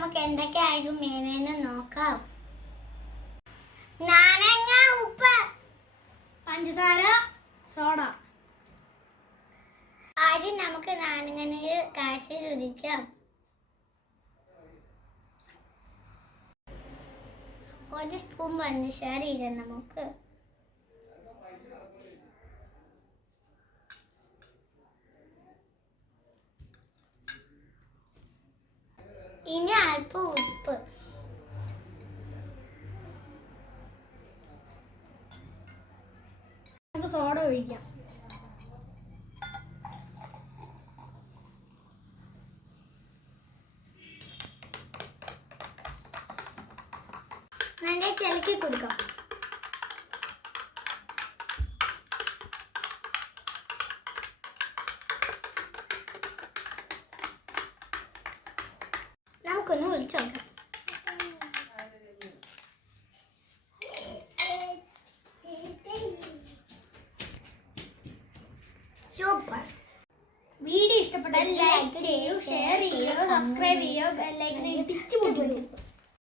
നമുക്ക് എന്തൊക്കെയായിരിക്കും മേവേന്ന് നോക്കാം. നാരങ്ങ, ഉപ്പ്, പഞ്ചസാര, സോഡ. ആദ്യം നമുക്ക് നാരങ്ങനീര് കാശി ഒഴിക്കാം. ഒരു സ്പൂൺ പഞ്ചസാര ഇടാം നമുക്ക്. ഇനി അല്പം ഉപ്പ്. നമുക്ക് സോഡ ഒഴിക്കാം. നന്നായി ഇളക്കി കൊടുക്കാം. നമുക്കൊന്ന് ഒഴിച്ചു നോക്കാം. സൂപ്പർ. വീഡിയോ ഇഷ്ടപ്പെട്ടാൽ ലൈക്ക് ചെയ്യൂ, ഷെയർ ചെയ്യൂ, സബ്സ്ക്രൈബ് ചെയ്യൂ, ബെൽ ഐക്കൺ ഇടിച്ചു പൊട്ടിക്കൂ.